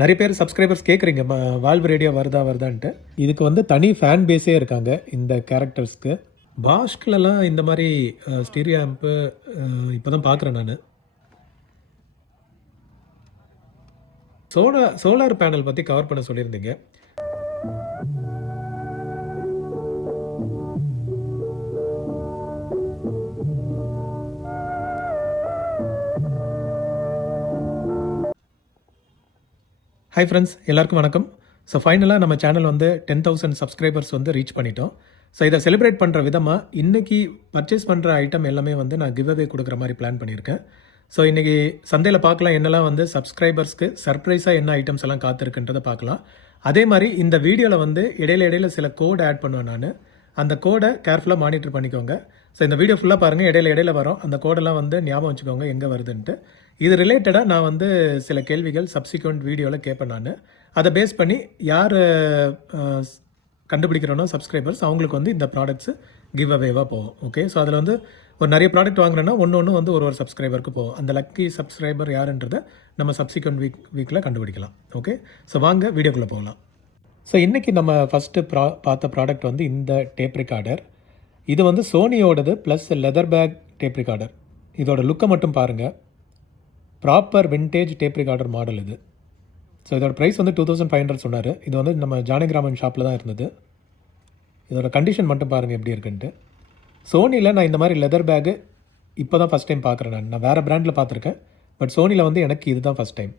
நிறைய பேர் சப்ஸ்கிரைபர்ஸ் கேட்குறீங்க வால்வ் ரேடியோ வருதான்ட்டு. இதுக்கு வந்து தனி ஃபேன் பேஸே இருக்காங்க இந்த கேரக்டர்ஸ்க்கு. பாஷ்கிலலாம் இந்த மாதிரி ஸ்டீரியோ ஆம்பு இப்போ தான் பார்க்குறேன் நான். சோலார் பேனல் பற்றி கவர் பண்ண சொல்லியிருந்தீங்க. ஹாய் ஃப்ரெண்ட்ஸ், எல்லாருக்கும் வணக்கம். ஸோ ஃபைனலாக நம்ம சேனல் வந்து 10,000 சப்ஸ்கிரைபர்ஸ் வந்து ரீச் பண்ணிட்டோம். ஸோ இதை செலிப்ரேட் பண்ணுற விதமாக இன்றைக்கி பர்ச்சேஸ் பண்ணுற ஐட்டம் எல்லாமே வந்து நான் கிவ் அவே கொடுக்குற மாதிரி பிளான் பண்ணியிருக்கேன். ஸோ இன்றைக்கி சந்தையில் பார்க்கலாம் என்னெல்லாம் வந்து சப்ஸ்கிரைபர்ஸ்க்கு சர்ப்ரைஸாக என்ன ஐட்டம்ஸ் எல்லாம் காத்திருக்குன்றதை பார்க்கலாம். அதே மாதிரி இந்த வீடியோவில் வந்து இடையில சில கோட் ஆட் பண்ணுவேன் நான். அந்த கோடை கேர்ஃபுல்லாக மானிட்டர் பண்ணிக்கோங்க. ஸோ இந்த வீடியோ ஃபுல்லாக பாருங்கள், இடையில வரும் அந்த கோடெல்லாம் வந்து ஞாபகம் வச்சுக்கோங்க எங்கே வருதுன்ட்டு. இது ரிலேட்டடாக நான் வந்து சில கேள்விகள் சப்சிக்வெண்ட் வீடியோவில் கேட்பேன் நான். அதை பேஸ் பண்ணி யார் கண்டுபிடிக்கிறோன்னா சப்ஸ்கிரைபர்ஸ் அவங்களுக்கு வந்து இந்த ப்ராடக்ட்ஸு கிவ் அவேவாக போகும். ஓகே, ஸோ அதில் வந்து ஒரு நிறைய ப்ராடக்ட் வாங்குறேன்னா ஒன்று வந்து ஒரு சப்ஸ்கிரைபருக்கு போகும். அந்த லக்கி சப்ஸ்கிரைபர் யாருன்றதை நம்ம சப்சிக்வெண்ட் வீக்கில் கண்டுபிடிக்கலாம். ஓகே, ஸோ வாங்க வீடியோக்குள்ளே போகலாம். ஸோ இன்றைக்கி நம்ம ஃபஸ்ட்டு பார்த்த ப்ராடக்ட் வந்து இந்த டேப் ரெக்கார்டர். இது வந்து சோனியோடது plus leather bag tape recorder. இதோட லுக்கை மட்டும் பாருங்கள், proper vintage tape recorder model இது. ஸோ இதோட ப்ரைஸ் வந்து 2500 சொன்னார். இது வந்து நம்ம ஜானகிராமன் ஷாப்பில் தான் இருந்தது. இதோட கண்டிஷன் மட்டும் பாருங்கள் எப்படி இருக்குன்ட்டு. சோனியில் நான் இந்த மாதிரி லெதர் பேக்கு இப்போ தான் ஃபஸ்ட் டைம் பார்க்குறேன். நான் வேறு பிராண்டில் பார்த்துருக்கேன், பட் சோனியில் வந்து எனக்கு இது தான் ஃபஸ்ட் டைம்.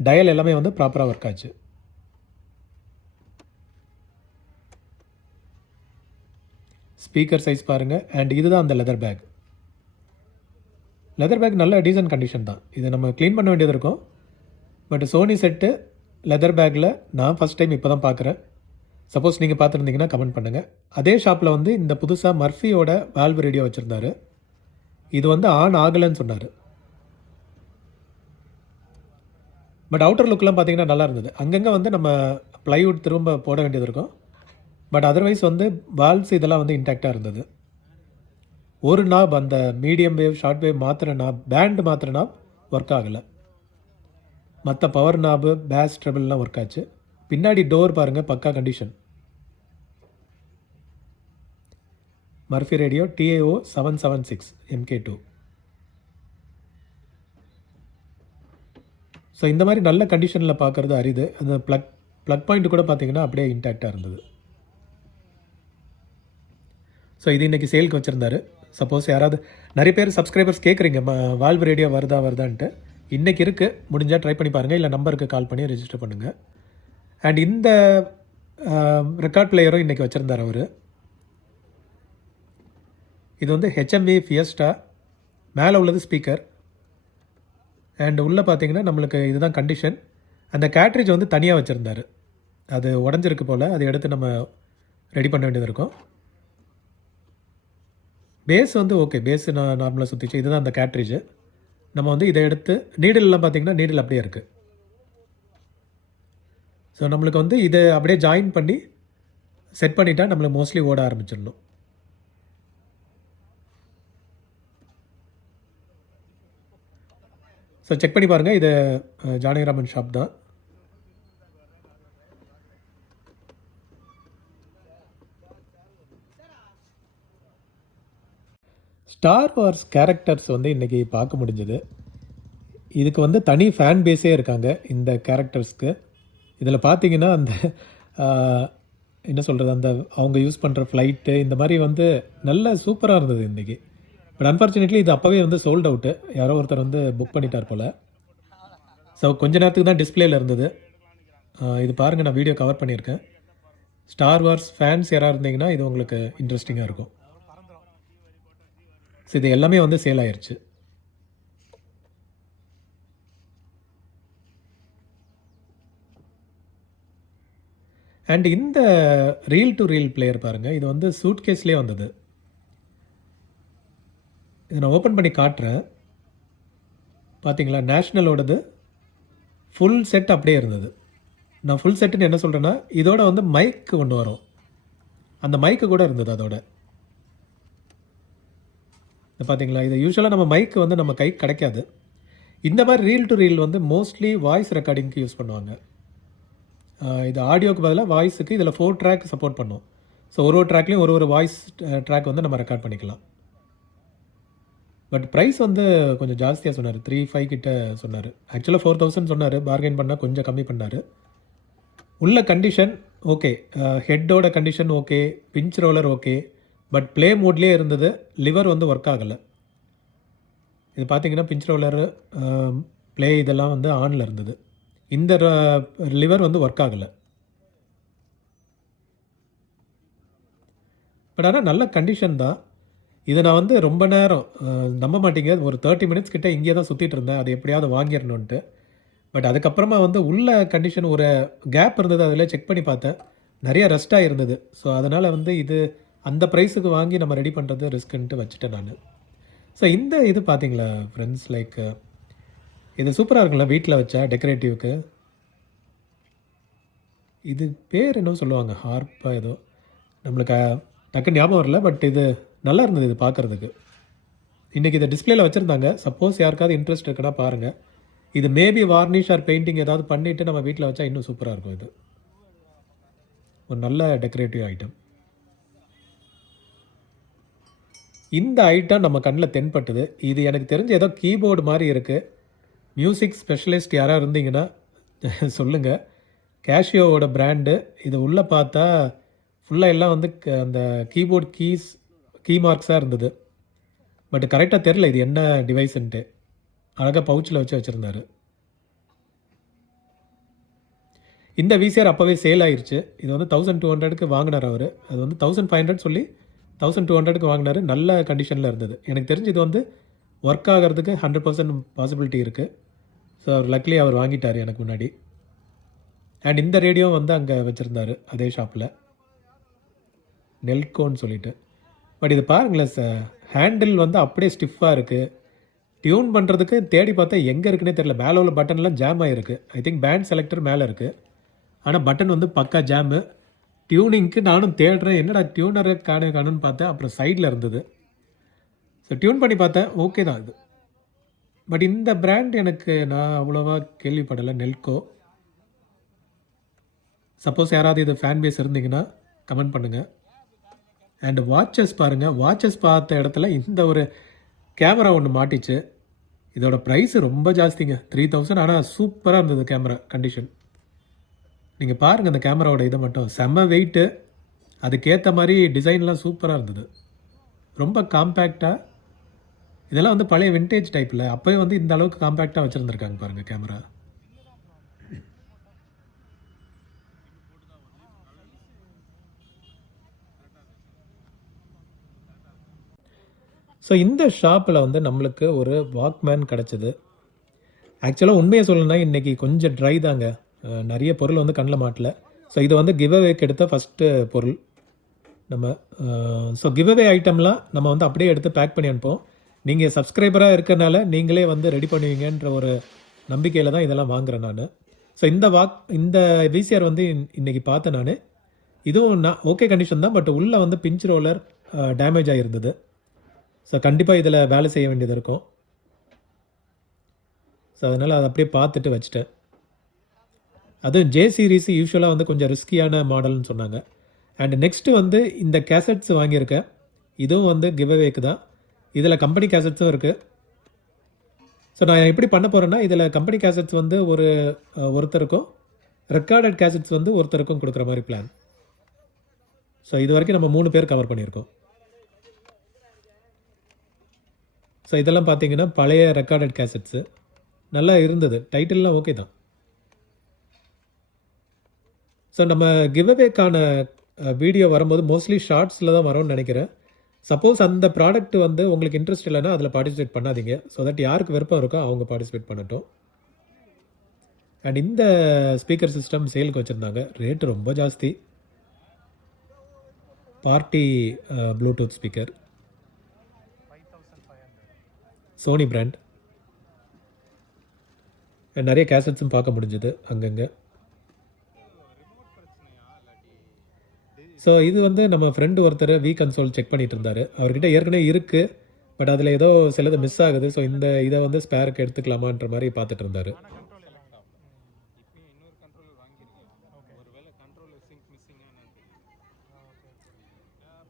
டயல் எல்லாமே வந்து ப்ராப்பராக ஒர்க் ஆச்சு. ஸ்பீக்கர் சைஸ் பாருங்கள். அண்ட் இதுதான் அந்த லெதர் பேக். லெதர் பேக் நல்ல டீசன்ட் கண்டிஷன் தான். இது நம்ம க்ளீன் பண்ண வேண்டியது இருக்கும். பட் சோனி செட்டு லெதர் பேக்கில் நான் ஃபஸ்ட் டைம் இப்போ தான் பார்க்குறேன். சப்போஸ் நீங்கள் பார்த்துருந்தீங்கன்னா கமெண்ட் பண்ணுங்கள். அதே ஷாப்பில் வந்து இந்த புதுசாக மர்ஃபியோட வால்வ் ரேடியோ வச்சுருந்தாரு. இது வந்து ஆன் ஆகலைன்னு சொன்னார். பட் அவுட்டர் லுக்கெலாம் பார்த்தீங்கன்னா நல்லா இருந்தது. அங்கங்கே வந்து நம்ம ப்ளைவுட் திரும்ப போட வேண்டியது இருக்கும். பட் அதர்வைஸ் வந்து வால்வ்ஸ் இதெல்லாம் வந்து இன்டாக்டாக இருந்தது. ஒரு நாப் அந்த மீடியம் வேவ் ஷார்ட் வேவ் மாத்திர நாப், பேண்ட் மாத்திர நாப் ஒர்க் ஆகலை. மற்ற பவர் நாபு, பேஸ் ட்ரபிள்லாம் ஒர்க் ஆச்சு. பின்னாடி டோர் பாருங்கள், பக்கா condition. Murphy radio TAO 776 MK2. So இந்த மாதிரி நல்ல கண்டிஷனில் பார்க்குறது அரிது. அந்த ப்ளக் பாயிண்ட் கூட பார்த்தீங்கன்னா அப்படியே இன்டாக்டாக இருந்தது. ஸோ இது இன்றைக்கி சேலுக்கு வச்சுருந்தாரு. சப்போஸ் யாராவது நிறைய பேர் சப்ஸ்கிரைபர்ஸ் கேட்குறீங்க வால்வ் ரேடியோ வருதான்ட்டு. இன்றைக்கி இருக்குது, முடிஞ்சால் ட்ரை பண்ணி பாருங்கள், இல்லை நம்பருக்கு கால் பண்ணி ரெஜிஸ்டர் பண்ணுங்கள். அண்ட் இந்த ரெக்கார்ட் பிளேயரும் இன்றைக்கி வச்சுருந்தார் அவர். இது வந்து HMV ஃபியஸ்டா. மேலே உள்ளது ஸ்பீக்கர். அண்ட் உள்ளே பார்த்தீங்கன்னா நம்மளுக்கு இதுதான் கண்டிஷன். அந்த கேட்ரிட்ஜ் வந்து தனியாக வச்சுருந்தார். அது உடஞ்சிருக்கு போல், அதை எடுத்து நம்ம ரெடி பண்ண வேண்டியது இருக்கும். பேஸ் வந்து ஓகே, பேஸ் நான் நார்மலாக சுற்றிச்சு. இதுதான் அந்த கேட்ரிட்ஜ். நம்ம வந்து இதை எடுத்து நீடிலெலாம் பார்த்திங்கன்னா நீடில் அப்படியே இருக்குது. ஸோ நம்மளுக்கு வந்து இதை அப்படியே ஜாயின் பண்ணி செட் பண்ணிட்டா நம்மளுக்கு மோஸ்ட்லி ஓட ஆரம்பிச்சிடணும். ஸோ செக் பண்ணி பாருங்கள், இது ஜானகிராமன் ஷாப் தான். ஸ்டார் வார்ஸ் கேரக்டர்ஸ் வந்து இன்றைக்கி பார்க்க முடிஞ்சது. இதுக்கு வந்து தனி ஃபேன் பேஸே இருக்காங்க இந்த கேரக்டர்ஸ்க்கு. இதில் பார்த்தீங்கன்னா அந்த என்ன சொல்கிறது, அந்த அவங்க யூஸ் பண்ணுற ஃப்ளைட்டு இந்த மாதிரி வந்து நல்ல சூப்பராக இருந்தது இன்றைக்கி. பட் அன்ஃபார்ச்சுனேட்லி இது அப்போவே வந்து சோல்ட் அவுட்டு. யாரோ ஒருத்தர் வந்து புக் பண்ணிட்டார் போல். ஸோ கொஞ்ச நேரத்துக்கு தான் டிஸ்பிளேயில் இருந்தது. இது பாருங்கள், நான் வீடியோ கவர் பண்ணியிருக்கேன். ஸ்டார் வார்ஸ் ஃபேன்ஸ் யாராக இருந்தீங்கன்னா இது உங்களுக்கு இன்ட்ரெஸ்டிங்காக இருக்கும். ஸோ இது எல்லாமே வந்து சேல் ஆயிடுச்சு. அண்ட் இந்த ரீல் டு ரீல் பிளேயர் பாருங்கள், இது வந்து சூட் கேஸ்லேயே வந்தது. இதை நான் ஓப்பன் பண்ணி காட்டுறேன். பார்த்தீங்களா, நேஷ்னலோடது ஃபுல் செட் அப்படியே இருந்தது. நான் ஃபுல் செட்டுன்னு என்ன சொல்கிறேன்னா, இதோட வந்து மைக்கு ஒன்று வரும், அந்த மைக்கு கூட இருந்தது அதோட. பார்த்தீங்களா, இது யூஸ்வலாக நம்ம மைக்கு வந்து நம்ம கைக்கு கிடைக்காது. இந்த மாதிரி ரீல் டு ரீல் வந்து மோஸ்ட்லி வாய்ஸ் ரெக்கார்டிங்க்கு யூஸ் பண்ணுவாங்க. இது ஆடியோக்கு பதிலாக வாய்ஸுக்கு இதில் 4 ட்ராக் சப்போர்ட் பண்ணும். ஸோ ஒரு ட்ராக்லேயும் ஒரு வாய்ஸ் ட்ராக் வந்து நம்ம ரெக்கார்ட் பண்ணிக்கலாம். பட் ப்ரைஸ் வந்து கொஞ்சம் ஜாஸ்தியாக சொன்னார். 3,500 கிட்ட சொன்னார். ஆக்சுவலாக 4,000 சொன்னார். பார்கெயின் பண்ணால் கொஞ்சம் கம்மி பண்ணார். உள்ள கண்டிஷன் ஓகே, ஹெட்டோட condition okay, pinch roller okay, but play மோட்லேயே இருந்தது. லிவர் வந்து ஒர்க் ஆகலை. இது பார்த்தீங்கன்னா பிஞ்ச் ரோலரு, ப்ளே இதெல்லாம் வந்து ஆனில் இருந்தது. இந்த லிவர் வந்து ஒர்க் ஆகலை. பட் ஆனால் நல்ல கண்டிஷன் தான். இதை நான் வந்து ரொம்ப நேரம் நம்ப மாட்டீங்க, ஒரு 30 மினிட்ஸ் கிட்ட இங்கே தான் சுற்றிட்டு இருந்தேன், அது எப்படியாவது வாங்கிடணுன்ட்டு. பட் அதுக்கப்புறமா வந்து உள்ள கண்டிஷன் ஒரு கேப் இருந்தது, அதில் செக் பண்ணி பார்த்தேன், நிறைய ரஸ்ட்டாக இருந்தது. ஸோ அதனால் வந்து இது அந்த ப்ரைஸுக்கு வாங்கி நம்ம ரெடி பண்ணுறது ரிஸ்க்குன்ட்டு வச்சுட்டேன் நான். ஸோ இந்த இது பார்த்தீங்களா ஃப்ரெண்ட்ஸ், லைக் இது சூப்பராக இருக்குல்ல வீட்டில் வச்சா டெக்கரேட்டிவ்க்கு. இது பேர் என்ன சொல்லுவாங்க, ஹார்ப்பா ஏதோ, நம்மளுக்கு டக்கு ஞாபகம் வரல. பட் இது நல்லா இருந்தது இது பார்க்குறதுக்கு. இன்றைக்கி இதை டிஸ்பிளேல வச்சுருந்தாங்க. சப்போஸ் யாருக்காவது இன்ட்ரெஸ்ட் இருக்குன்னா பாருங்கள். இது மேபி வார்னிஷ் ஆர் பெயிண்டிங் ஏதாவது பண்ணிவிட்டு நம்ம வீட்டில் வச்சா இன்னும் சூப்பராக இருக்கும். இது ஒரு நல்ல டெக்கரேட்டிவ் ஐட்டம். இந்த ஐட்டம் நம்ம கண்ணில் தென்பட்டுது. இது எனக்கு தெரிஞ்ச ஏதோ கீபோர்டு மாதிரி இருக்குது. மியூசிக் ஸ்பெஷலிஸ்ட் யாராக இருந்தீங்கன்னா சொல்லுங்கள். கேஷியோவோட பிராண்டு. இது உள்ளே பார்த்தா ஃபுல்லாக எல்லாம் வந்து அந்த கீபோர்ட் கீ மார்க்ஸாக இருந்தது. பட் கரெக்டாக தெரில இது என்ன டிவைஸுன்ட்டு. அழகாக பவுச்சில் வச்சு வச்சுருந்தாரு. இந்த விசிஆர் அப்போவே சேல் ஆயிடுச்சு. இது வந்து 1200க்கு வாங்கினார் அவர். அது வந்து 1500 சொல்லி 1200க்கு வாங்கினார். நல்ல கண்டிஷனில் இருந்தது. எனக்கு தெரிஞ்சு இது வந்து ஒர்க் ஆகிறதுக்கு 100% பாசிபிலிட்டி இருக்குது. ஸோ அவர் லக்லி அவர் வாங்கிட்டார் எனக்கு முன்னாடி. அண்ட் இந்த ரேடியோ வந்து அங்கே வச்சுருந்தார் அதே ஷாப்பில், நெல்கோன்னு சொல்லிட்டு. பட் இது பாருங்களேன் சார், ஹேண்டில் வந்து அப்படியே ஸ்டிஃபாக இருக்குது. டியூன் பண்ணுறதுக்கு தேடி பார்த்தா எங்கே இருக்குன்னே தெரியல. மேலே உள்ள பட்டன்லாம் ஜாம் ஆகிருக்கு. ஐ திங்க் பேண்ட் செலக்டர் மேலே இருக்குது, ஆனால் பட்டன் வந்து பக்கா ஜாமு. டியூனிங்க்கு நானும் தேடுறேன், என்னடா டியூனரை காணுன்னு பார்த்தேன். அப்புறம் சைடில் இருந்தது. ஸோ டியூன் பண்ணி பார்த்தேன், ஓகே தான் இது. பட் இந்த பிராண்ட் எனக்கு நான் அவ்வளோவா கேள்விப்படலை, நெல்கோ. சப்போஸ் யாராவது இது ஃபேன் பேஸ் இருந்தீங்கன்னா கமெண்ட் பண்ணுங்கள். அண்ட் வாட்சஸ் பாருங்கள். வாட்சஸ் பார்த்த இடத்துல இந்த ஒரு கேமரா ஒன்று மாட்டிச்சு. இதோட ப்ரைஸு ரொம்ப ஜாஸ்திங்க, 3000. ஆனால் சூப்பராக இருந்தது கேமரா கண்டிஷன். நீங்கள் பாருங்கள் அந்த கேமராவோட இதை மட்டும், செம்ம வெயிட்டு. அதுக்கேற்ற மாதிரி டிசைன்லாம் சூப்பராக இருந்தது. ரொம்ப காம்பேக்டாக. இதெல்லாம் வந்து பழைய விண்டேஜ் டைப்பில். அப்போயே வந்து இந்த அளவுக்கு காம்பேக்டாக வச்சுருந்துருக்காங்க பாருங்கள் கேமரா. ஸோ இந்த ஷாப்பில் வந்து நம்மளுக்கு ஒரு வாக்மேன் கிடச்சிது. ஆக்சுவலாக உண்மையை சொல்லணும்னா இன்றைக்கி கொஞ்சம் ட்ரை தாங்க, நிறைய பொருள் வந்து கண்ணில் மாட்டல. ஸோ இது வந்து கிவ் அவேக்கு எடுத்த ஃபஸ்ட்டு பொருள் நம்ம. ஸோ கிவ் அவே ஐட்டம்லாம் நம்ம வந்து அப்படியே எடுத்து பேக் பண்ணி அனுப்போம். நீங்கள் சப்ஸ்கிரைபராக இருக்கிறனால நீங்களே வந்து ரெடி பண்ணுவீங்கன்ற ஒரு நம்பிக்கையில் தான் இதெல்லாம் வாங்குகிறேன் நான். ஸோ இந்த விசிஆர் வந்து இன்றைக்கி பார்த்தேன் நான். இதுவும் நான் ஓகே கண்டிஷன் தான், பட் உள்ளே வந்து பிஞ்ச் ரோலர் டேமேஜ் ஆகிருந்தது. ஸோ கண்டிப்பாக இதில் வேலை செய்ய வேண்டியது இருக்கும். ஸோ அதனால் அதை அப்படியே பார்த்துட்டு வச்சுட்டேன். அதுவும் ஜே சீரீஸ் யூஸ்வலாக வந்து கொஞ்சம் ரிஸ்கியான மாடல்னு சொன்னாங்க. அண்ட் நெக்ஸ்ட்டு வந்து இந்த கேசட்ஸ் வாங்கியிருக்கேன். இதுவும் வந்து கிவ் அவேக்கு தான். இதில் கம்பெனி கேசட்ஸும் இருக்குது. ஸோ நான் எப்படி பண்ண போகிறேன்னா, இதில் கம்பெனி கேசட்ஸ் வந்து ஒருத்தருக்கும், ரெக்கார்டட் கேசட்ஸ் வந்து ஒருத்தருக்கும் கொடுக்குற மாதிரி பிளான். ஸோ இது வரைக்கும் நம்ம 3 பேர் கவர் பண்ணியிருக்கோம். ஸோ இதெல்லாம் பார்த்தீங்கன்னா பழைய ரெக்கார்டட் கேசட்ஸு நல்லா இருந்தது. டைட்டில்லாம் ஓகே தான். ஸோ நம்ம கிவ் அவேக்கான வீடியோ வரும்போது மோஸ்ட்லி ஷார்ட்ஸில் தான் வரும்னு நினைக்கிறேன். சப்போஸ் அந்த ப்ராடக்ட் வந்து உங்களுக்கு இன்ட்ரெஸ்ட் இல்லைன்னா அதில் பார்ட்டிசிபேட் பண்ணாதீங்க. ஸோ தட் யாருக்கு விருப்பம் இருக்கோ அவங்க பார்ட்டிசிபேட் பண்ணட்டும். அண்ட் இந்த ஸ்பீக்கர் சிஸ்டம் சேலுக்கு வச்சுருந்தாங்க. ரேட்டு ரொம்ப ஜாஸ்தி. Party bluetooth speaker, Sony brand. நிறைய கேசட்ஸும் பார்க்க முடிஞ்சது அங்கங்கே. ஸோ இது வந்து நம்ம ஃப்ரெண்டு ஒருத்தர் கன்சோல் செக் பண்ணிட்டு இருந்தார். அவர்கிட்ட ஏற்கனவே இருக்குது, பட் அதில் ஏதோ சிலது மிஸ் ஆகுது. ஸோ இந்த இதை வந்து ஸ்பேருக்கு எடுத்துக்கலாமான்ற மாதிரி பார்த்துட்டு இருந்தார்.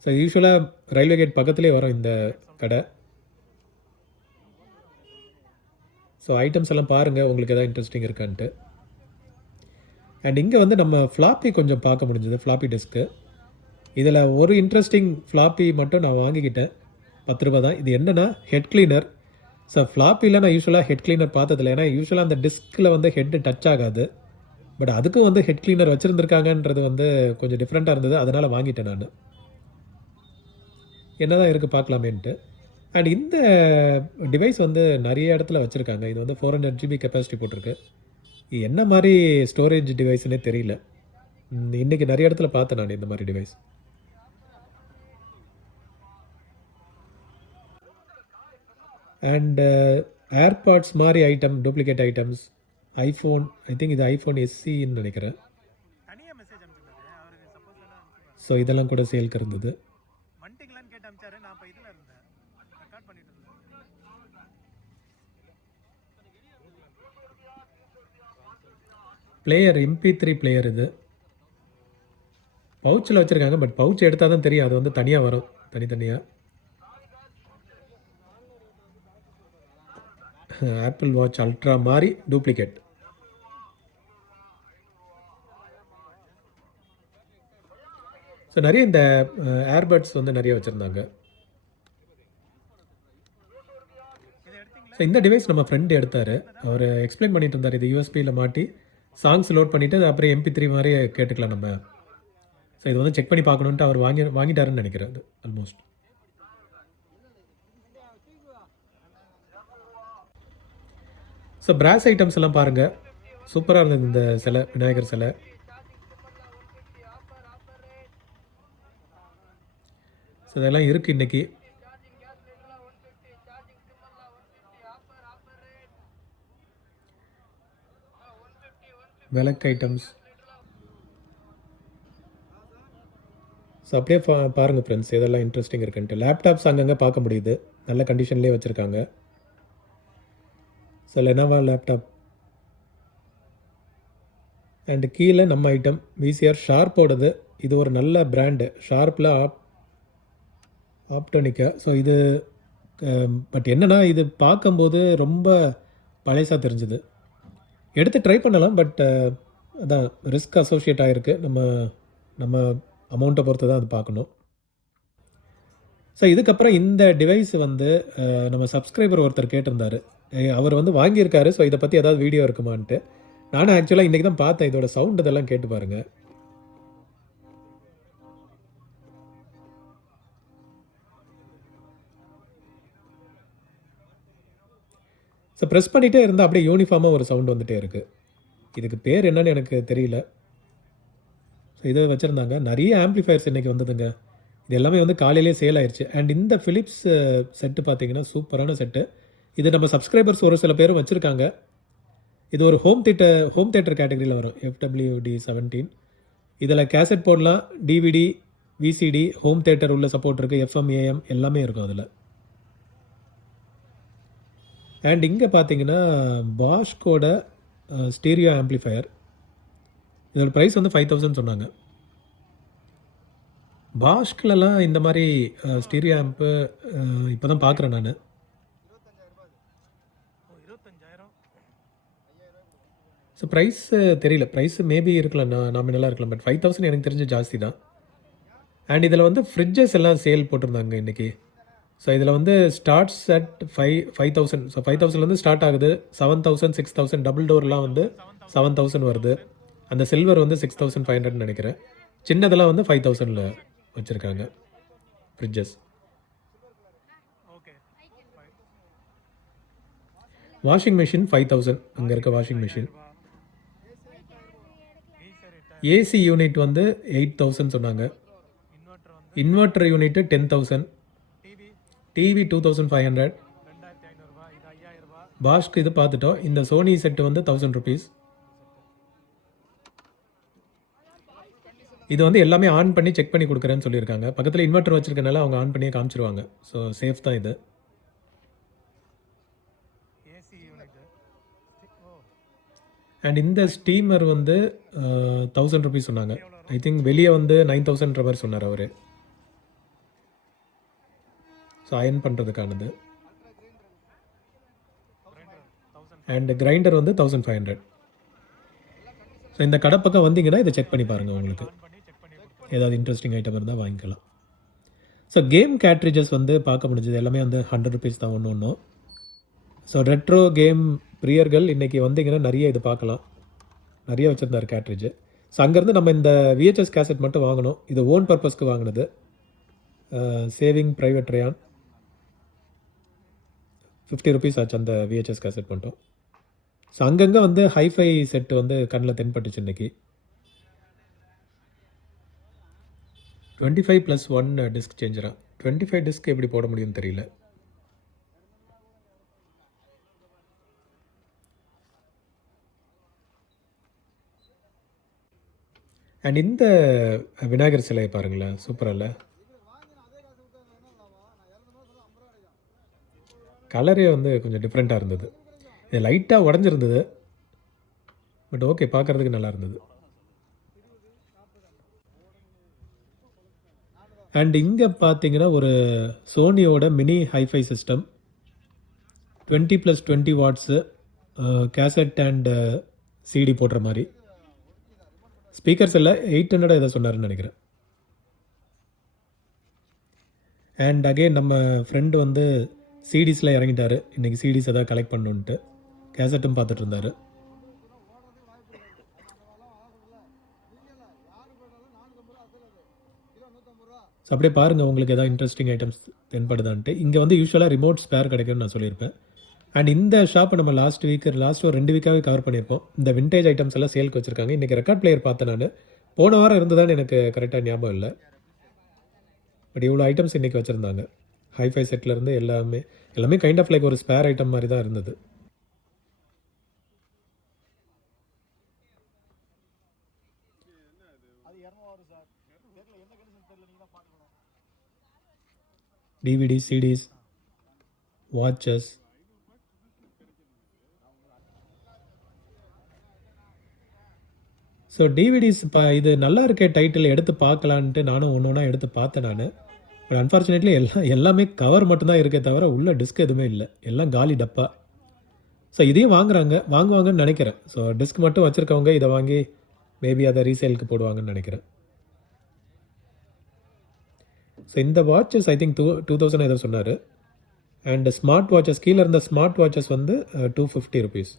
ஸோ யூஸ்வலாக ரயில்வே கேட் பக்கத்துலேயே வரும் இந்த கடை. ஸோ ஐட்டம்ஸ் எல்லாம் பாருங்கள் உங்களுக்கு எதாவது இன்ட்ரெஸ்டிங் இருக்கான்ட்டு. அண்ட் இங்கே வந்து நம்ம ஃப்ளாப்பி கொஞ்சம் பார்க்க முடிஞ்சது, ஃப்ளாப்பி டிஸ்க்கு. இதில் ஒரு இன்ட்ரெஸ்டிங் ஃப்ளாப்பி மட்டும் நான் வாங்கிக்கிட்டேன், 10 ரூபா தான். இது என்னென்னா ஹெட் கிளீனர். ஸோ ஃப்ளாப்பியில் நான் யூஸ்வலாக ஹெட் கிளீனர் பார்த்ததில்ல, ஏன்னா யூஸ்வலாக அந்த டிஸ்கில் வந்து ஹெட்டு டச் ஆகாது. பட் அதுக்கும் வந்து ஹெட் கிளீனர் வச்சுருந்துருக்காங்கன்றது வந்து கொஞ்சம் டிஃப்ரெண்ட்டாக இருந்தது, அதனால் வாங்கிட்டேன் நான். என்ன தான் இருக்குது பார்க்கலாமேன்ட்டு. அண்ட் இந்த டிவைஸ் வந்து நிறைய இடத்துல வச்சுருக்காங்க. இது வந்து 400 GB கெப்பாசிட்டி போட்டிருக்கு. இது என்ன மாதிரி ஸ்டோரேஜ் டிவைஸ்னே தெரியல. இன்றைக்கி நிறைய இடத்துல பார்த்தேன் நான் இந்த மாதிரி டிவைஸ். அண்ட் ஏர்பாட்ஸ் மாதிரி item, duplicate items, iPhone, I think இது ஐஃபோன் SCன்னு நினைக்கிறேன். ஸோ இதெல்லாம் கூட சேல்க்கு இருந்தது. Player, MP3 player. இது பவுச்சில் வச்சுருக்காங்க, பட் பவுச் எடுத்தால் தான் தெரியும், அது வந்து தனியாக வரும், தனித்தனியாக. ஆப்பிள் வாட்ச் அல்ட்ரா மாதிரி டூப்ளிகேட். ஸோ நிறைய இந்த ஏர்பட்ஸ் வந்து நிறைய வச்சுருந்தாங்க. ஸோ இந்த டிவைஸ் நம்ம ஃப்ரெண்ட் எடுத்தார், அவர் எக்ஸ்பிளைன் பண்ணிட்டு இருந்தார். இது யூஎஸ்பியில் மாட்டி சாங்ஸ் லோட் பண்ணிவிட்டு அது அப்புறம் MP3 மாதிரி கேட்டுக்கலாம் நம்ம. ஸோ இது வந்து செக் பண்ணி பார்க்கணுன்ட்டு அவர் வாங்கிட்டாருன்னு நினைக்கிறேன். அது ஆல்மோஸ்ட். ஸோ பிராஸ் ஐட்டம்ஸ் எல்லாம் பாருங்கள், சூப்பராக இருந்தது இந்த சிலை, விநாயகர் சிலை. ஸோ இதெல்லாம் இருக்குது இன்றைக்கி. விளக்கு ஐட்டம்ஸ். ஸோ அப்படியே பாருங்கள் ஃப்ரெண்ட்ஸ், இதெல்லாம் இன்ட்ரெஸ்டிங் இருக்குன்ட்டு. லேப்டாப்ஸ் அங்கங்கே பார்க்க முடியுது, நல்ல கண்டிஷன்லேயே வச்சுருக்காங்க. So Lenovo laptop. அண்டு கீழே நம்ம ஐட்டம் VCR ஷார்ப்போடது. இது ஒரு நல்ல பிராண்டு, ஷார்ப்பில் ஆப்டோனிக்கா. ஸோ இது பட் என்னென்னா இது பார்க்கும்போது ரொம்ப பழைசாக தெரிஞ்சுது. எடுத்து ட்ரை பண்ணலாம், பட் அதான் ரிஸ்க் அசோசியேட் ஆகிருக்கு. நம்ம அமௌண்ட்டை பொறுத்து தான் அது பார்க்கணும். ஸோ இதுக்கப்புறம் இந்த டிவைஸ் வந்து நம்ம சப்ஸ்கிரைபர் ஒருத்தர் கேட்டிருந்தார், அவர் வந்து வாங்கியிருக்காரு. ஸோ இதை பற்றி ஏதாவது வீடியோ இருக்குமான்ட்டு. நானும் ஆக்சுவலாக இன்றைக்கி தான் பார்த்தேன். இதோட சவுண்ட் இதெல்லாம் கேட்டு பாருங்கள். ஸோ ப்ரெஸ் பண்ணிகிட்டே இருந்தால் அப்படியே யூனிஃபார்மாக ஒரு சவுண்ட் வந்துகிட்டே இருக்குது. இதுக்கு பேர் என்னன்னு எனக்கு தெரியல. ஸோ இதை வச்சுருந்தாங்க. நிறைய ஆம்ப்ளிஃபயர்ஸ் இன்றைக்கி வந்ததுங்க. இது எல்லாமே வந்து காலையிலே சேல் ஆயிடுச்சு. அண்ட் இந்த ஃபிலிப்ஸ் செட்டு பார்த்தீங்கன்னா சூப்பரான செட்டு. இது நம்ம சப்ஸ்கிரைபர்ஸ் ஒரு சில பேரும் வச்சுருக்காங்க. இது ஒரு ஹோம் தேட்டர் கேட்டகரியில் வரும், FWD 17. இதில் கேசட் போடலாம், DVD, VCD, ஹோம் தேட்டர் உள்ள சப்போர்ட் இருக்குது, FM, AM எல்லாமே இருக்கும் அதில். அண்ட் இங்கே பார்த்தீங்கன்னா பாஷ்கோட ஸ்டீரியோ ஆம்ப்ளிஃபயர். இதோட ப்ரைஸ் வந்து 5000 சொன்னாங்க. பாஷ்கிலலாம் இந்த மாதிரி ஸ்டீரியோ ஆம்பு இப்போ தான் பார்க்குறேன் நான். ஸோ ப்ரைஸ் தெரியல, ப்ரைஸ் மேபி இருக்கலாம், நாமினலாக இருக்கலாம், பட் 5000 எனக்கு தெரிஞ்ச ஜாஸ்தி தான். அண்ட் இதில் வந்து ஃப்ரிட்ஜஸ் எல்லாம் சேல் போட்டிருந்தாங்க இன்றைக்கி. ஸோ இதில் வந்து ஸ்டார்ட்ஸ் அட் 5000. ஸோ 5000லேருந்து ஸ்டார்ட் ஆகுது. 7000, 6000, டபுள் டோர்லாம் வந்து 7000 வருது. அந்த சில்வர் வந்து 6500 நினைக்கிறேன். சின்னதெல்லாம் வந்து 5000ல் வச்சுருக்காங்க ஃப்ரிட்ஜஸ். வாஷிங் மிஷின் 5000 அங்கே இருக்க வாஷிங் மிஷின். ஏசி யூனிட் வந்து 8000 சொன்னாங்க. Inverter unit 10000. டிவி 2500. பாஷ்க்கு இது பார்த்துட்டோம். இந்த சோனி செட்டு வந்து 1000 rupees. இது வந்து எல்லாமே ஆன் பண்ணி செக் பண்ணி கொடுக்குறேன்னு சொல்லியிருக்காங்க. பக்கத்தில் இன்வெர்டர் வச்சுருக்கனால அவங்க ஆன் பண்ணியே காமிச்சிருவாங்க. ஸோ சேஃப் தான் இது. அண்ட் இந்த ஸ்டீமர் வந்து 1000 ருபீஸ் சொன்னாங்க. ஐ திங்க் வெளியே வந்து 9000 மாதிரி சொன்னார் அவர். ஸோ அயன் பண்ணுறதுக்கானது. அண்ட் கிரைண்டர் வந்து 1500. ஸோ இந்த கடை பக்கம் வந்தீங்கன்னா இதை செக் பண்ணி பாருங்கள், உங்களுக்கு ஏதாவது இன்ட்ரெஸ்டிங் ஐட்டம் இருந்தால் வாங்கிக்கலாம். ஸோ கேம் கேட்ரிஜஸ் வந்து பார்க்க முடிஞ்சது எல்லாமே வந்து 100 ருபீஸ் தான் ஒன்று ஒன்றும். ஸோ ரெட்ரோ கேம் பிரியர்கள் இன்றைக்கி வந்தீங்கன்னா நிறைய இது பார்க்கலாம். நிறைய வச்சுருந்தார் கேட்ரிட்ஜு. ஸோ அங்கேருந்து நம்ம இந்த விஹெச்எஸ் கேசட் மட்டும் வாங்கணும். இது ஓன் பர்பஸ்க்கு வாங்கினது. சேவிங் ப்ரைவேட் ரேயான் 50 ருபீஸ் ஆச்சு அந்த விஹெச்எஸ் கேசட் மட்டும். ஸோ அங்கங்கே வந்து ஹைஃபை செட்டு வந்து கண்ணில் தென்பட்டுச்சு இன்றைக்கி. 25+1 டிஸ்க் சேஞ்சரா? 25 டிஸ்க் எப்படி போட முடியும்னு தெரியல. அண்ட் இந்த விநாயகர் சிலையை பாருங்களேன், சூப்பராக இல்லை? கலரே வந்து கொஞ்சம் டிஃப்ரெண்ட்டாக இருந்தது. இது லைட்டாக உடஞ்சிருந்தது, பட் ஓகே, பார்க்குறதுக்கு நல்லா இருந்தது. அண்ட் இங்கே பார்த்தீங்கன்னா ஒரு சோனியோட mini hi-fi system 20+20 watts, cassette and CD போடுற மாதிரி. ஸ்பீக்கர்ஸ் எல்லாம் 800 எதை சொன்னார்னு நினைக்கிறேன். அண்ட் அகெயின் நம்ம ஃப்ரெண்டு வந்து சிடிஸில் இறங்கிட்டார். இன்றைக்கி சிடிஸ் எதாவது கலெக்ட் பண்ணணுன்ட்டு கேசட்டும் பார்த்துட்டு இருந்தார். ஸோ அப்படியே பாருங்கள் உங்களுக்கு எதாவது இன்ட்ரெஸ்டிங் ஐட்டம்ஸ் தென்படுதான்ட்டு. இங்கே வந்து யூஸ்வலாக ரிமோட் ஸ்பேர் கிடைக்கும்னு நான் சொல்லியிருப்பேன். அண்ட் இந்த ஷாப்பை நம்ம லாஸ்ட் ஒரு 2 வீக்காகவே கவர் பண்ணியிருப்போம். இந்த விண்டேஜ் ஐட்டம்ஸ் எல்லாம் சேலுக்கு வச்சுருக்காங்க. இன்றைக்கி ரெக்கார்ட் பிளேயர் பார்த்தேன் நான். போன வாரம் இருந்ததான்னு எனக்கு கரெக்டாக ஞாபகம் இல்லை, பட் இவ்வளோ ஐட்டம்ஸ் இன்றைக்கி வச்சுருந்தாங்க. ஹைஃபை செட்லேருந்து எல்லாமே கைண்ட் ஆஃப் லைக் ஒரு ஸ்பேர் ஐட்டம் மாதிரி தான் இருந்தது. DVD, CDs, watches. So DVDs இது நல்லா இருக்க டைட்டில் எடுத்து பார்க்கலான்ட்டு நானும் ஒன்று ஒன்றா எடுத்து பார்த்தேன் நான். பட் அன்ஃபார்ச்சுனேட்லி எல்லாமே கவர் மட்டும்தான் இருக்கே தவிர உள்ள டிஸ்க் எதுவுமே இல்லை, எல்லாம் காலி டப்பா. ஸோ இதையும் வாங்குவாங்கன்னு நினைக்கிறேன். ஸோ டிஸ்க் மட்டும் வச்சுருக்கவங்க இதை வாங்கி மேபி அதை ரீசேலுக்கு போடுவாங்கன்னு நினைக்கிறேன். ஸோ இந்த வாட்சஸ் ஐ திங்க் 2000 ஏதோ சொன்னார். அண்ட் ஸ்மார்ட் வாட்சஸ் கீழே இருந்த ஸ்மார்ட் வாட்சஸ் வந்து 250 ருபீஸ்.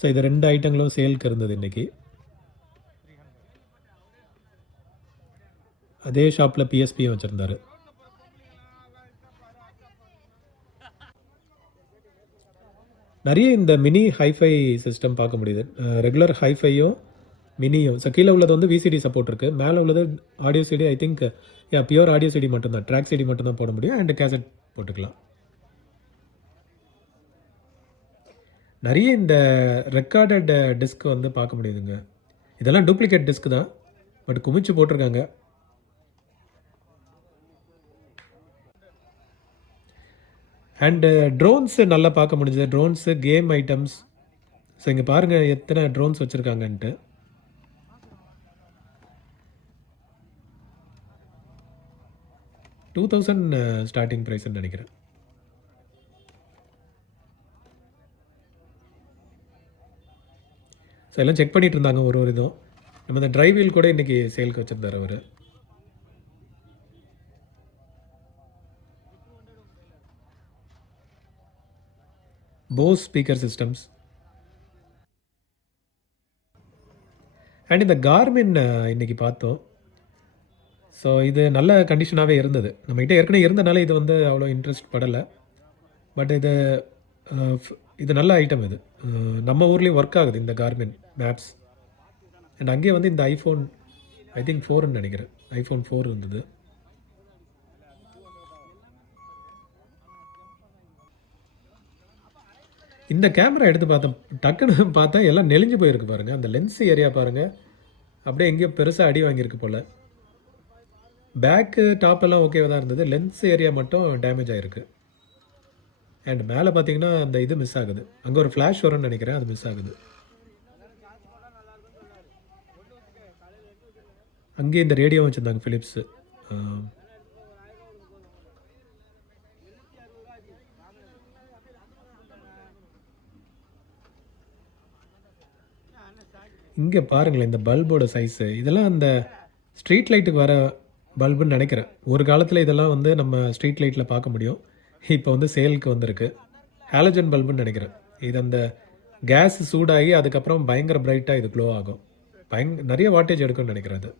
ஸோ இது 2 ஐட்டங்களும் சேலுக்கு இருந்தது இன்றைக்கி. அதே ஷாப்பில் பிஎஸ்பியும் வச்சுருந்தார். நிறைய இந்த மினி ஹைஃபை சிஸ்டம் பார்க்க முடியுது. ரெகுலர் ஹைஃபையும் மினியும். ஸோ கீழே உள்ளது வந்து விசிடி சப்போர்ட் இருக்குது, மேலே உள்ளது audio CD. I think pure audio CD மட்டும்தான், ட்ராக் சிடி மட்டும்தான் போட முடியும். அண்ட் கேசட் போட்டுக்கலாம். நிறைய இந்த ரெக்கார்டட் டிஸ்க் வந்து பார்க்க முடியுதுங்க. இதெல்லாம் டூப்ளிகேட் டிஸ்க் தான், பட் குமிச்சு போட்டிருக்காங்க. அண்டு ட்ரோன்ஸு நல்லா பார்க்க முடிஞ்சது. Drones, game items. ஸோ இங்கே பாருங்கள் எத்தனை ட்ரோன்ஸ் வச்சுருக்காங்கன்ட்டு. $2000 ஸ்டார்டிங் ப்ரைஸ்ன்னு நினைக்கிறேன். ஸோ எல்லாம் செக் பண்ணிகிட்டு இருந்தாங்க ஒரு இதுவும். நம்ம இந்த ட்ரைவ் வீல் கூட இன்றைக்கி சேலுக்கு வச்சுருந்தார் அவர். Bose speaker systems. அண்ட் இந்த கார்மின் இன்றைக்கி பார்த்தோம். ஸோ இது நல்ல கண்டிஷனாகவே இருந்தது. நம்மகிட்ட ஏற்கனவே இருந்தனால இது வந்து அவ்வளோ இன்ட்ரெஸ்ட் படலை. பட் இது நல்ல ஐட்டம். இது நம்ம ஊர்லேயும் ஒர்க் ஆகுது இந்த கார்மின் மேப்ஸ். அண்ட் அங்கேயே வந்து இந்த ஐஃபோன் ஐ திங்க் 4ன்னு நினைக்கிறேன், iPhone 4 இருந்தது. இந்த கேமரா எடுத்து பார்த்தேன், டக்குன்னு பார்த்தா எல்லாம் நெளிஞ்சு போயிருக்கு பாருங்கள். அந்த லென்ஸ் ஏரியா பாருங்கள், அப்படியே எங்கேயோ பெருசாக அடி வாங்கியிருக்கு போல். பேக்கு டாப் எல்லாம் ஓகேவாக தான் இருந்தது, லென்ஸ் ஏரியா மட்டும் டேமேஜ் ஆகிருக்கு. அண்ட் மேலே பார்த்தீங்கன்னா அந்த இது மிஸ் ஆகுது, அங்கே ஒரு ஃப்ளாஷ் வரும்னு நினைக்கிறேன், அது மிஸ் ஆகுது. அங்கேயே இந்த ரேடியோ வச்சுருந்தாங்க ஃபிலிப்ஸு. இங்கே பாருங்களேன் இந்த பல்போட சைஸு, இதெல்லாம் அந்த ஸ்ட்ரீட் லைட்டுக்கு வர பல்புன்னு நினைக்கிறேன். ஒரு காலத்தில் இதெல்லாம் வந்து நம்ம ஸ்ட்ரீட் லைட்டில் பார்க்க முடியும், இப்போ வந்து சேலுக்கு வந்திருக்கு. ஹாலஜன் பல்புன்னு நினைக்கிறேன். இது அந்த கேஸ் சூடாகி அதுக்கப்புறம் பயங்கர பிரைட்டாக இது க்ளோ ஆகும். நிறைய வாட்டேஜ் எடுக்கும்னு நினைக்கிறேன் அது.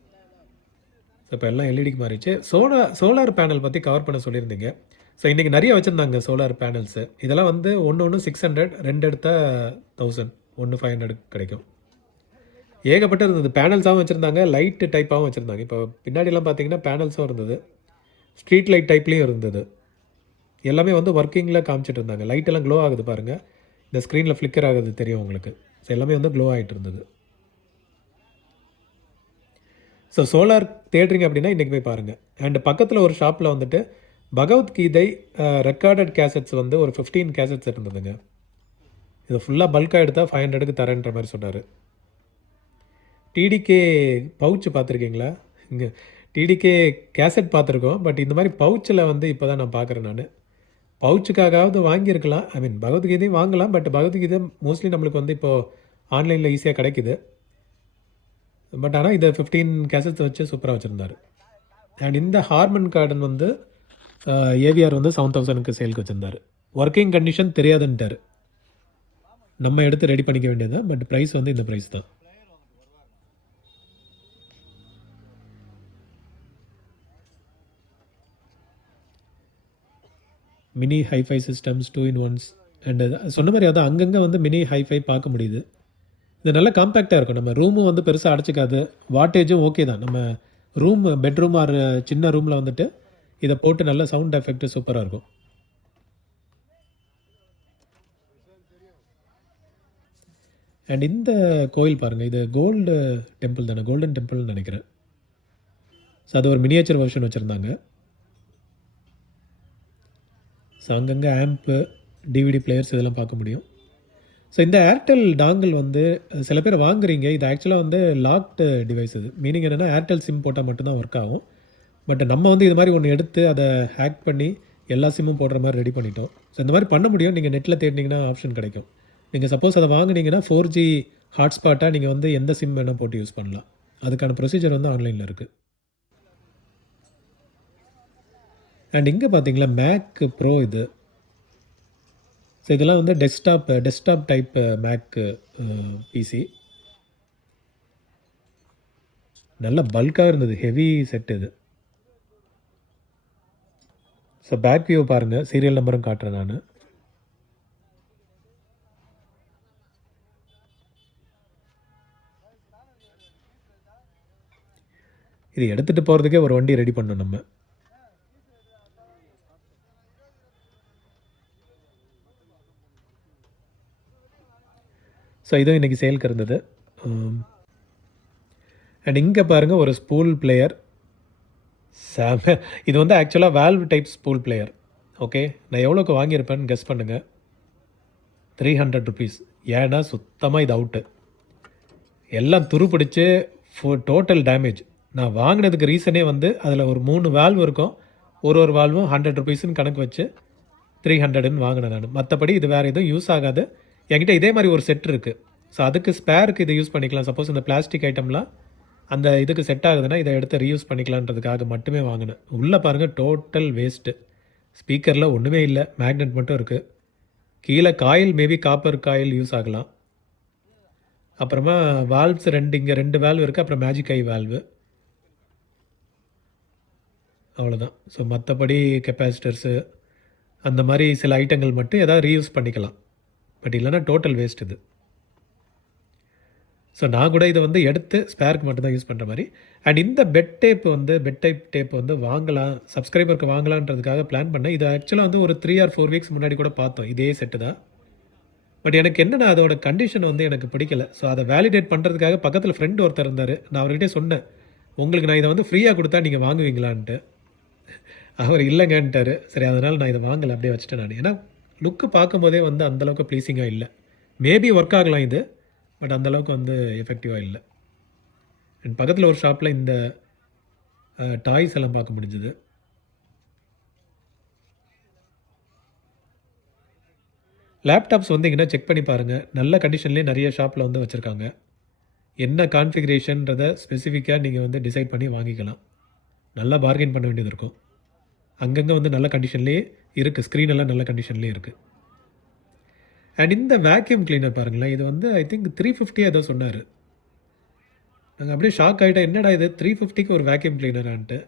ஸோ இப்போ எல்லாம் எல்இடிக்கு மாறிச்சு. சோலார் பேனல் பற்றி கவர் பண்ண சொல்லியிருந்தீங்க. ஸோ இன்றைக்கி நிறைய வச்சுருந்தாங்க சோலார் பேனல்ஸு. இதெல்லாம் வந்து ஒன்று 600, 2 எடுத்தால் 1000, 1 500 கிடைக்கும். ஏகப்பட்ட இருந்தது. பேனல்ஸாகவும் வச்சுருந்தாங்க, லைட்டு டைப்பாகவும் வச்சுருந்தாங்க. இப்போ பின்னாடிலாம் பார்த்தீங்கன்னா பேனல்ஸும் இருந்தது, ஸ்ட்ரீட் லைட் டைப்லேயும் இருந்தது. எல்லாமே வந்து ஒர்க்கிங்கில் காமிச்சிட்டு இருந்தாங்க. லைட்டெல்லாம் க்ளோ ஆகுது பாருங்கள், இந்த ஸ்க்ரீனில் ஃப்ளிக்கர் ஆகுது தெரியும் உங்களுக்கு. ஸோ எல்லாமே வந்து க்ளோ ஆகிட்டு இருந்தது. ஸோ சோலார் தேடுறீங்க அப்படின்னா இன்றைக்கி போய் பாருங்கள். அண்ட் பக்கத்தில் ஒரு ஷாப்பில் வந்துட்டு பகவத்கீதை ரெக்கார்டட் கேசட்ஸ் வந்து ஒரு 15 கேசட்ஸ் இருந்ததுங்க. இது ஃபுல்லாக பல்காக எடுத்தால் 500க்கு தரேன்ற மாதிரி சொன்னார். டிடிகே பவுச்சு பார்த்துருக்கீங்களா? இங்கே டிடிகே கேசட் பார்த்துருக்கோம், பட் இந்த மாதிரி பவுச்சில் வந்து இப்போ தான் நான் பார்க்குறேன். நான் பவுச்சுக்காகவாவது வாங்கியிருக்கலாம். ஐ மீன் பகவத்கீதையும் வாங்கலாம், பட் பகவத்கீதை மோஸ்ட்லி நம்மளுக்கு வந்து இப்போது ஆன்லைனில் ஈஸியாக கிடைக்குது. பட் ஆனால் இதை 15 கேசட்ஸ் வச்சு சூப்பராக வச்சுருந்தார். அண்ட் இந்த ஹார்மன் கார்டன் வந்து ஏவிஆர் வந்து 7000க்கு சேலுக்கு வச்சுருந்தார். ஒர்க்கிங் கண்டிஷன் தெரியாதுன்ட்டார். நம்ம எடுத்து ரெடி பண்ணிக்க வேண்டியது, பட் ப்ரைஸ் வந்து இந்த ப்ரைஸ் தான். Mini hi-fi systems 2-in-1s and சொன்ன மாதிரி அதான் அங்கங்கே வந்து மினி ஹைஃபை பார்க்க முடியுது. இது நல்லா காம்பேக்டாக இருக்கும். நம்ம ரூமும் வந்து பெருசாக அடைச்சிக்காது, வாட்டேஜும் ஓகே தான். நம்ம பெட்ரூம் ஆர் சின்ன ரூமில் வந்துட்டு இதை போட்டு நல்ல சவுண்ட் எஃபெக்ட் சூப்பராக இருக்கும். அண்ட் இந்த கோயில் பாருங்கள், இது கோல்டு டெம்பிள் தானே, கோல்டன் டெம்பிள்னு நினைக்கிறேன். ஸோ அது ஒரு மினியேச்சர் வெர்ஷன் வச்சுருந்தாங்க. ஸோ அங்கங்கே ஆம்ப்பு, டிவிடி பிளேயர்ஸ் இதெல்லாம் பார்க்க முடியும். ஸோ இந்த ஏர்டெல் டாங்கிள் வந்து சில பேர் வாங்குறீங்க, இது ஆக்சுவலாக வந்து லாக்டு டிவைஸ். இது மீனிங் என்னென்னா ஏர்டெல் சிம் போட்டால் மட்டும்தான் ஒர்க் ஆகும். பட் நம்ம வந்து இது மாதிரி ஒன்று எடுத்து அதை ஹேக் பண்ணி எல்லா சிம்மும் போடுற மாதிரி ரெடி பண்ணிட்டோம். ஸோ இந்த மாதிரி பண்ண முடியும். நீங்கள் நெட்டில் தேடினீங்கன்னா ஆப்ஷன் கிடைக்கும். நீங்கள் சப்போஸ் அதை வாங்கினீங்கன்னா 4G ஹாட்ஸ்பாட்டாக நீங்கள் வந்து எந்த சிம் வேணால் போட்டு யூஸ் பண்ணலாம். அதுக்கான ப்ரொசீஜர் வந்து ஆன்லைனில் இருக்குது. அண்ட் இங்கே பார்த்தீங்களா மேக் ப்ரோ இது. ஸோ இதெல்லாம் வந்து டெஸ்க்டாப் டைப் மேக் பிசி. நல்ல பல்காக இருந்தது, ஹெவி செட் இது. ஸோ பேக் வியூ பாருங்கள், சீரியல் நம்பரும் காட்டுறேன் நான். இது எடுத்துகிட்டு போகிறதுக்கே ஒரு வண்டி ரெடி பண்ணணும் நம்ம. ஸோ இதுவும் இன்றைக்கி சேலுக்கு இருந்தது. அண்ட் இங்கே பாருங்கள் ஒரு ஸ்பூல் பிளேயர். இது வந்து ஆக்சுவலாக valve type spool player. Okay, நான் எவ்வளோக்கு வாங்கியிருப்பேன்னு கெஸ் பண்ணுங்கள். 300 ருபீஸ். ஏன்னா சுத்தமாக இது அவுட்டு, எல்லாம் துருப்பிடிச்சு டோட்டல் டேமேஜ். நான் வாங்கினதுக்கு ரீசனே வந்து அதில் ஒரு 3 வால்வ் இருக்கும், ஒரு வால்வும் 100 ருபீஸ்ன்னு கணக்கு வச்சு 300ன்னு வாங்கினேன் நான். மற்றபடி இது வேறு எதுவும் யூஸ் ஆகாது. என்கிட்ட இதே மாதிரி ஒரு செட் இருக்குது. ஸோ அதுக்கு ஸ்பேருக்கு இதை யூஸ் பண்ணிக்கலாம். சப்போஸ் இந்த பிளாஸ்டிக் ஐட்டம்லாம் அந்த இதுக்கு செட் ஆகுதுன்னா இதை எடுத்து ரீயூஸ் பண்ணிக்கலான்றதுக்காக மட்டுமே வாங்கினேன். உள்ளே பாருங்கள் டோட்டல் வேஸ்ட்டு. ஸ்பீக்கரில் ஒன்றுமே இல்லை, மேக்னெட் மட்டும் இருக்குது. கீழே coil maybe copper coil use ஆகலாம். அப்புறமா வால்வ்ஸ் இங்கே 2 வால்வ் இருக்குது, அப்புறம் மேஜிக் ஐ வால்வு, அவ்வளோதான். ஸோ மற்றபடி கெப்பாசிட்டர்ஸு அந்த மாதிரி சில ஐட்டங்கள் மட்டும் எதாவது ரீயூஸ் பண்ணிக்கலாம். பட் இல்லைனா டோட்டல் வேஸ்ட் இது. ஸோ நான் கூட இதை வந்து எடுத்து ஸ்பேருக்கு மட்டும்தான் யூஸ் பண்ணுற மாதிரி. அண்ட் இந்த பெட் டைப் டேப் வந்து வாங்கலாம், சப்ஸ்கிரைபருக்கு வாங்கலான்றதுக்காக பிளான் பண்ணேன். இது ஆக்சுவலாக வந்து ஒரு 3 or 4 வீக்ஸ் முன்னாடி கூட பார்த்தோம், இதே செட்டு தான். பட் எனக்கு என்னென்னா அதோட கண்டிஷன் வந்து எனக்கு பிடிக்கல. ஸோ அதை வேலிடேட் பண்ணுறதுக்காக பக்கத்தில் ஃப்ரெண்ட் ஒருத்தர் இருந்தார். நான் அவர்கிட்டே சொன்னேன், உங்களுக்கு நான் இதை வந்து ஃப்ரீயாக கொடுத்தா நீங்கள் வாங்குவீங்களான்ட்டு. அவர் இல்லைங்கன்ட்டார். சரி, அதனால் நான் இதை வாங்கலை, அப்படியே வச்சுட்டேன் நான். ஏன்னா லுக்கு பார்க்கும்போதே வந்து அந்தளவுக்கு ப்ளீஸிங்காக இல்லை. மேபி ஒர்க் ஆகலாம் இது, பட் அந்தளவுக்கு வந்து எஃபெக்டிவாக இல்லை. அண்ட் பக்கத்தில் ஒரு ஷாப்பில் இந்த டாய்ஸ் எல்லாம் பார்க்க முடிஞ்சுது. லேப்டாப்ஸ் வந்து எங்கன்னா செக் பண்ணி பாருங்கள். நல்ல கண்டிஷன்லேயே நிறைய ஷாப்பில் வந்து வச்சுருக்காங்க. என்ன கான்ஃபிகரேஷன்றத ஸ்பெசிஃபிக்காக நீங்கள் வந்து டிசைட் பண்ணி வாங்கிக்கலாம். நல்லா பார்கெயின் பண்ண வேண்டியது இருக்கும். அங்கங்கே வந்து நல்ல கண்டிஷன்லேயே இருக்குது. ஸ்க்ரீன் எல்லாம் நல்ல கண்டிஷன்லேயே இருக்குது. அண்ட் இந்த வேக்யூம் கிளீனர் பாருங்களேன், இது வந்து ஐ திங்க் 350 ஏதோ சொன்னார். நாங்கள் அப்படியே ஷாக் ஆகிட்டோம், என்னடா இது 350க்கு ஒரு வேக்யூம் கிளீனரான்ட்டு.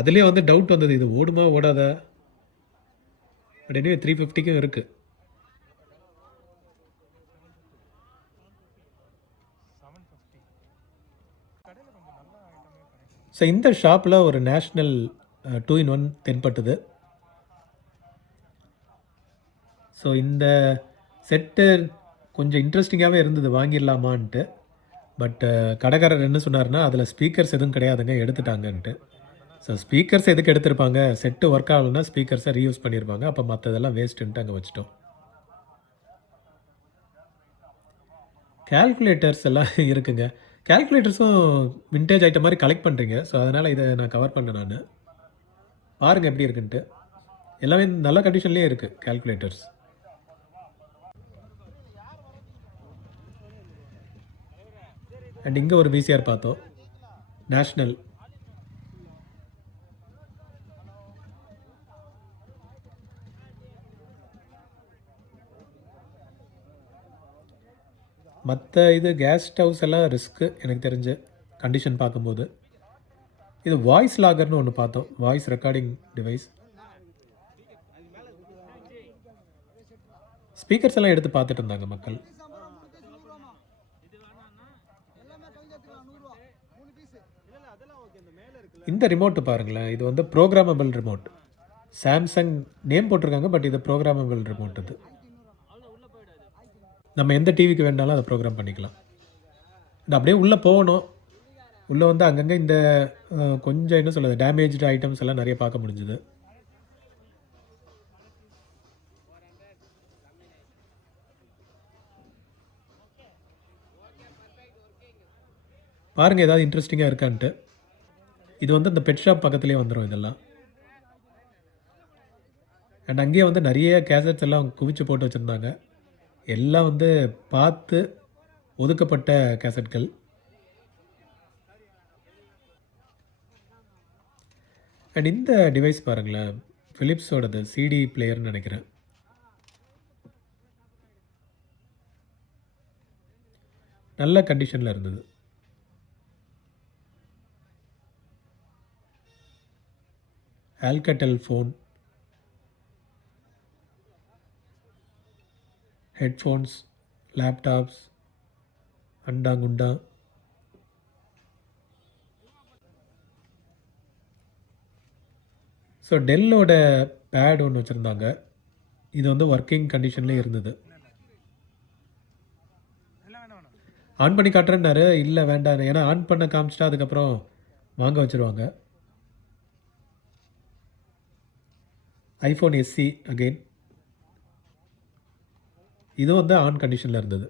அதுலேயே வந்து டவுட் வந்தது, இது ஓடுமா ஓடாதா. பட் எனிவே 350க்கும் இருக்குது. ஸோ இந்த ஷாப்பில் ஒரு நேஷ்னல் 2-in-1 தென்பட்டது. ஸோ இந்த செட்டு கொஞ்சம் இன்ட்ரெஸ்டிங்காகவே இருந்தது, வாங்கிடலாமான்ட்டு. பட் கடைக்காரர் என்ன சொன்னார்னா, அதில் ஸ்பீக்கர்ஸ் எதுவும் கிடையாதுங்க, எடுத்துட்டாங்கன்ட்டு. ஸோ ஸ்பீக்கர்ஸ் எதுக்கு எடுத்திருப்பாங்க, செட்டு ஒர்க் ஆகலைன்னா ஸ்பீக்கர்ஸை ரீயூஸ் பண்ணியிருப்பாங்க. அப்போ மற்றதெல்லாம் வேஸ்ட்டுன்ட்டு அங்கே வச்சிட்டோம். கேல்குலேட்டர்ஸ் எல்லாம் இருக்குங்க. கேல்குலேட்டர்ஸும் விண்டேஜ் ஐட்டம் மாதிரி கலெக்ட் பண்ணுறீங்க. ஸோ அதனால் இதை நான் கவர் பண்ணேன். நான் பாருங்கள் எப்படி இருக்குன்ட்டு. எல்லாமே நல்ல கண்டிஷன்லேயே இருக்குது கேல்குலேட்டர்ஸ். அண்ட் இங்கே ஒரு விசிஆர் பார்த்தோம், நேஷ்னல். மற்ற இது கேஸ் ஸ்டவ்ஸ் எல்லாம் ரிஸ்க்கு எனக்கு தெரிஞ்ச கண்டிஷன் பார்க்கும்போது. இது வாய்ஸ் லாகர்னு ஒன்று பார்த்தோம், வாய்ஸ் ரெக்கார்டிங் டிவைஸ். ஸ்பீக்கர்ஸ் எல்லாம் எடுத்து பார்த்துட்டு இருந்தாங்க மக்கள். இந்த ரிமோட்டு பாருங்களேன், இது வந்து ப்ரோக்ராமபிள் ரிமோட். சாம்சங் நேம் போட்டிருக்காங்க, பட் இது ப்ரோக்ராமபிள் ரிமோட். இது நம்ம எந்த டிவிக்கு வேணாலும் அதை ப்ரோக்ராம் பண்ணிக்கலாம். அப்படியே உள்ளே போகணும். உள்ளே வந்து அங்கங்கே இந்த கொஞ்சம் என்ன சொல்கிறது, டேமேஜ்டு ஐட்டம்ஸ் எல்லாம் நிறைய பார்க்க முடிஞ்சுது. பாருங்கள் ஏதாவது இன்ட்ரெஸ்டிங்காக இருக்கான்ட்டு. இது வந்து இந்த பெட் ஷாப் பக்கத்துலேயே வந்துடும் இதெல்லாம். அண்ட் அங்கேயே வந்து நிறைய கேசட்ஸ் எல்லாம் குவிச்சு போட்டு வச்சுருந்தாங்க. எல்லாம் வந்து பார்த்து ஒதுக்கப்பட்ட கேசட்கள். அண்ட் இந்த டிவைஸ் பாருங்களேன், ஃபிலிப்ஸோடது சிடி பிளேயர்னு நினைக்கிறேன். நல்ல கண்டிஷனில் இருந்தது. ஆல்கட்டெல் ஃபோன், ஹெட்ஃபோன்ஸ், லேப்டாப்ஸ், அண்டாங்குண்டா. ஸோ டெல்லோட பேட் ஒன்று வச்சுருந்தாங்க. இது வந்து ஒர்க்கிங் கண்டிஷன்லேயே இருந்தது. ஆன் பண்ணி காட்டுறேன்னாரு, இல்லை வேண்டாம், ஏன்னா ஆன் பண்ண காமிச்சிட்டா அதுக்கப்புறம் வாங்க வச்சுருவாங்க. ஐஃபோன் SE அகெயின், இது வந்து ஆன் கண்டிஷனில் இருந்தது.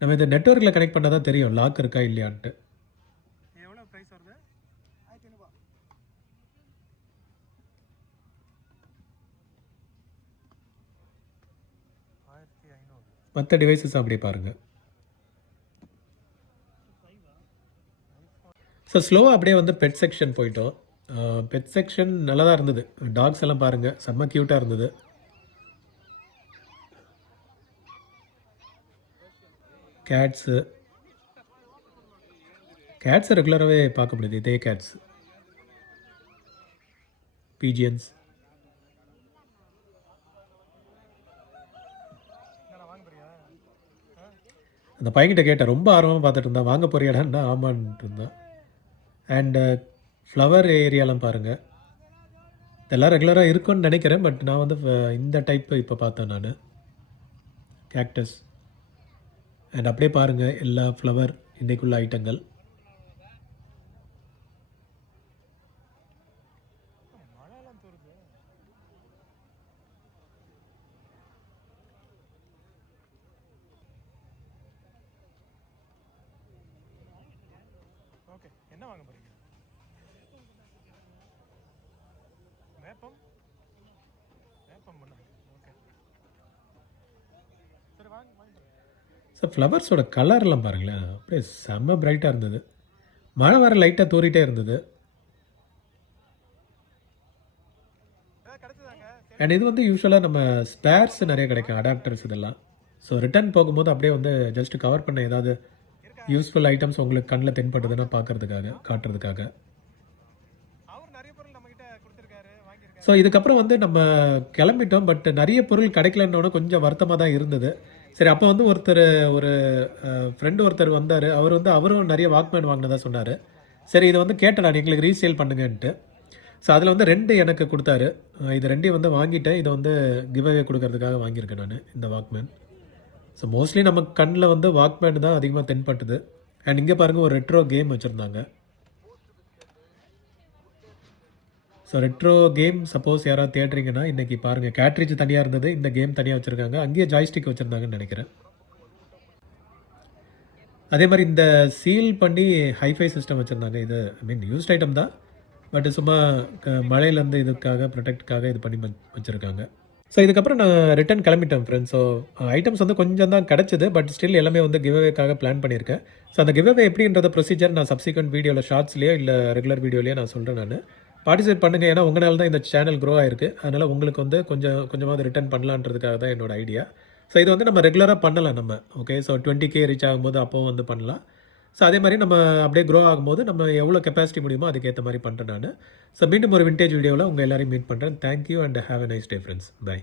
நம்ம இதை நெட்வொர்க்கில் கனெக்ட் பண்ணால் தான் தெரியும் லாக் இருக்கா இல்லையான்ட்டு. எவ்வளோ ப்ரைஸ் வருது? மற்ற டிவைசஸ் அப்படி பாருங்கள். ஸோ ஸ்லோவாக அப்படியே வந்து பெட் செக்ஷன் போயிட்டோம். பெட் செக்ஷன் நல்லா தான் இருந்தது. டாக்ஸ் எல்லாம் பாருங்கள், செம்ம க்யூட்டாக இருந்தது. கேட்ஸு ரெகுலராகவே பார்க்க முடியுது. இதே கேட்ஸ், பீஜியன்ஸ். அந்த பையன்கிட்ட கேட்டேன், ரொம்ப ஆர்வமாக பார்த்துட்டு இருந்தான், வாங்க போறியாடான்னா ஆமான்ட்டு இருந்தான். அண்டு ஃப்ளவர் ஏரியாலாம் பாருங்கள், இதெல்லாம் ரெகுலராக இருக்குன்னு நினைக்கிறேன். பட் நான் வந்து இந்த டைப்பு இப்போ பார்த்தேன் நான், கேக்டஸ். அண்ட் அப்படியே பாருங்கள் எல்லா ஃப்ளவர் இன்றைக்குள்ள ஐட்டங்கள். என்ன வாங்க போறீங்க? வேப்பம் வேப்பம் பண்ண. ஓகே சரி வாங்க வாங்க. ஸோ ஃப்ளவர்ஸோட கலர்லாம் பாருங்களேன், அப்படியே செம்ம பிரைட்டாக இருந்தது. மழை வர லைட்டாக தூறிட்டே இருந்தது. கிடைச்சதாங்க. அண்ட் இது வந்து யூஸ்வலாக நம்ம ஸ்பேர்ஸ் நிறைய கிடைக்கும், அடாப்டர்ஸ் இதெல்லாம். ஸோ ரிட்டர்ன் போகும்போது அப்படியே வந்து ஜஸ்ட் கவர் பண்ண ஏதாவது யூஸ்ஃபுல் ஐட்டம்ஸ் உங்களுக்கு கண்ணில் தென்பட்டதுன்னா பார்க்கறதுக்காக, காட்டுறதுக்காக. அவர் நிறைய பொருள் நம்ம கிட்ட கொடுத்துருக்காரு, வாங்கியிருக்காரு. ஸோ இதுக்கப்புறம் வந்து நம்ம கிளம்பிட்டோம். பட் நிறைய பொருள் கிடைக்கலன்னோட கொஞ்சம் வருத்தமாக தான் இருந்தது. சரி, அப்போ வந்து ஒரு ஃப்ரெண்டு ஒருத்தர் வந்தார். அவர் வந்து அவரும் நிறைய வாக்மேன் வாங்கினதா சொன்னார். சரி, இதை வந்து கேட்டேன் நான், எங்களுக்கு ரீசேல் பண்ணுங்கன்ட்டு. ஸோ அதில் வந்து 2 எனக்கு கொடுத்தாரு. இது 2 வந்து வாங்கிட்டேன். இதை வந்து கிவ் அவே கொடுக்கறதுக்காக வாங்கியிருக்கேன் நான் இந்த வாக்மேன். ஸோ மோஸ்ட்லி நம்ம கண்ணில் வந்து வாக்மேன் தான் அதிகமாக தென்பட்டுது. அண்ட் இங்கே பாருங்கள், ஒரு ரெட்ரோ கேம் வச்சுருந்தாங்க. ஸோ ரெட்ரோ கேம் சப்போஸ் யாராவது தேடுறீங்கன்னா இன்றைக்கி பாருங்கள், கேட்ரிட்ஜ் தனியாக இருந்தது, இந்த கேம் தனியாக வச்சுருக்காங்க. அங்கேயே ஜாய்ஸ்டிக் வச்சுருந்தாங்கன்னு நினைக்கிறேன். அதே மாதிரி இந்த சீல் பண்ணி ஹைஃபை சிஸ்டம் வச்சுருந்தாங்க. இது ஐ மீன் யூஸ்ட் ஐட்டம் தான், பட் சும்மா மழையிலேருந்து இதுக்காக ப்ரொடெக்ட்காக இது பண்ணி வச்சுருக்காங்க. ஸோ இதுக்கப்புறம் நான் ரிட்டர்ன் கிளம்பிட்டேன் ஃப்ரெண்ட்ஸ். ஸோ ஐட்டம்ஸ் வந்து கொஞ்சம் தான் கிடச்சிது, பட் ஸ்டில் எல்லாமே வந்து கிவ்அவேக்காக பிளான் பண்ணியிருக்கேன். ஸோ அந்த கிவ்அவே எப்படின்றத ப்ரொசீஜர் நான் சப்சிக்வெண்ட் வீடியோவில் ஷார்ட்ஸ்லேயோ இல்லை ரெகுலர் வீடியோலேயோ நான் சொல்கிறேன். நான் பார்ட்டிசிபேட் பண்ணுங்கள், ஏன்னா உங்களால் தான் இந்த சேனல் க்ரோ ஆயிருக்கு. அதனால் உங்களுக்கு வந்து கொஞ்சமாவது ரிட்டர்ன் பண்ணலான்றதுக்காக தான் என்னோட ஐடியா. ஸோ இது வந்து நம்ம ரெகுலராக பண்ணலாம் நம்ம. ஓகே, ஸோ 20K ரீச் ஆகும்போது அப்போவும் வந்து பண்ணலாம். ஸோ அதே மாதிரி நம்ம அப்படியே க்ரோ ஆகும்போது நம்ம எவ்வளோ கெப்பாசிட்டி முடியுமோ அதுக்கேற்ற மாதிரி பண்ணுறேன் நான். ஸோ மீண்டும் ஒரு விண்டேஜ் வீடியோவில் உங்கள் எல்லாரையும் மீட் பண்ணுறேன். Thank you and have a nice day friends. By.